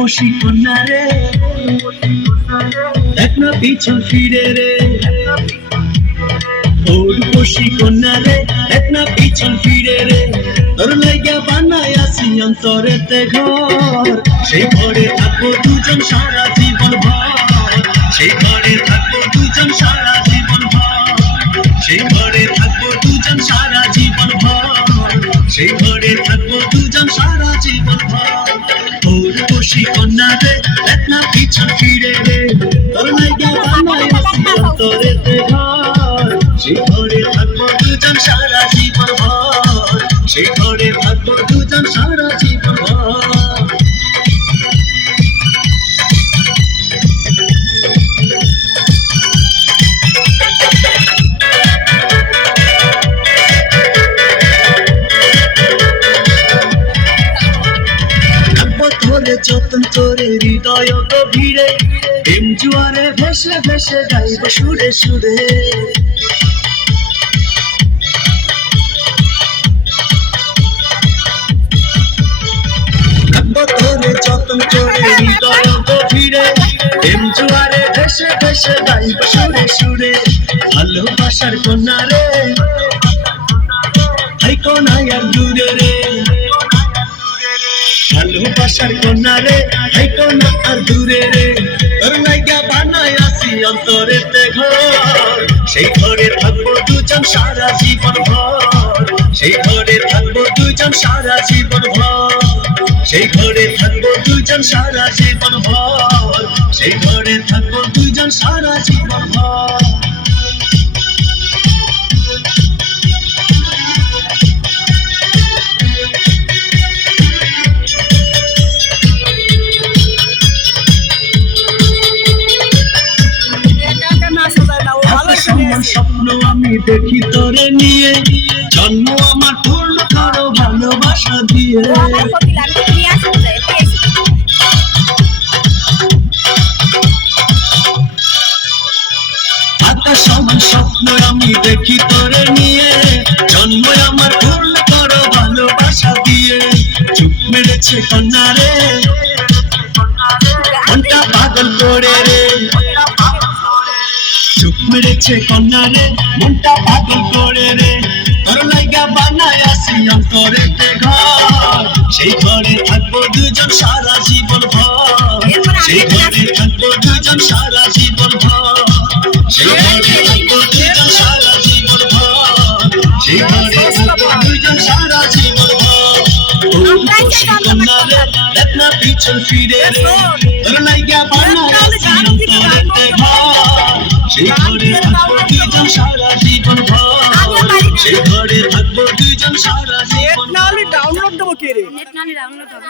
রূপসী কন্যা রে, দেখ না পিছন ফিরে রে। ও রূপসী কন্যা রে, দেখ না পিছন ফিরে রে। তোর লাইগা বানাই আসি অন্তরেতে ঘর, সেই ঘরে থাকবো দুজন সারা জীবন ভর। সেই ঘরে থাকবো দুজন সারা জীবন ভর। সেই ঘরে থাকবো দুজন সারা জীবন ভর। সেই ঘরে থাকবো দুজন সারা জীবন ভর। ও রূপসী কন্যা রে, দেখ না পিছন ফিরে রে। তোর লাইগা বানাই আসি অন্তরেতে ঘর, সেই ঘরে থাকবো দুজন সারা জীবন ভর। সেই ঘরে থাকবো দুজন সারা জীবন ভর। ধরে যতন করে হৃদয় গভীরে, প্রেম জুয়ারে ভেসে ভেসে গাইব সুরে সুরে। ধরে যতন করে হৃদয় গভীরে, প্রেম জুয়ারে ভেসে ভেসে গাইব সুরে সুরে। ভালোবাসার কন্যা রে, হাই কোনায় আর দূরে রে। ভালোবাসার কন্যা রে, হাই কোনা আর দূরে রে। তোর লাইগা বানাই আসি অন্তরেতে ঘর, সেই ঘরে থাকবো দুজন সারা জীবন ভর। সেই ঘরে থাকবো দুজন সারা জীবন ভর। সেই ঘরে থাকবো দুজন সারা জীবন ভর। সেই ঘরে থাকবো দুজন সারা জীবন ভর। স্বপ্ন আমি দেখি তোরে নিয়ে, জন্ম আমার পূর্ণ করো ভালোবাসা দিয়ে। আকাশ সমান স্বপ্ন আমি দেখি তোরে নিয়ে, জন্ম আমার পূর্ণ করো ভালোবাসা দিয়ে। চুপ মেরেছে কন্যা রে, মনটা পাগল করে রে। চুপ মেরেছে কন্যা রে, মনটা পাগল করে রে। তোর লাইগা বানাই আসি অন্তরেতে ঘর, সেই ঘরে থাকবো দুজন সারা জীবন ভর। সেই ঘরে থাকবো দুজন সারা জীবন ভর। সেই ঘরে থাকবো দুজন সারা জীবন ভর। সেই ঘরে থাকবো দুজন সারা জীবন ভর। ও রূপসী কন্যা রে, দেখ না পিছন ফিরে রে। তোর লাইগা বানাই আসি অন্তরেতে ঘর, সেই ঘরে থাকবো দুজন সারা জীবন ভর। সেই ঘরে থাকবো দুজন সারা জীবন। নেট নালে ডাউনলোড দেবো কে রে? নেট নালে ডাউনলোড হবে।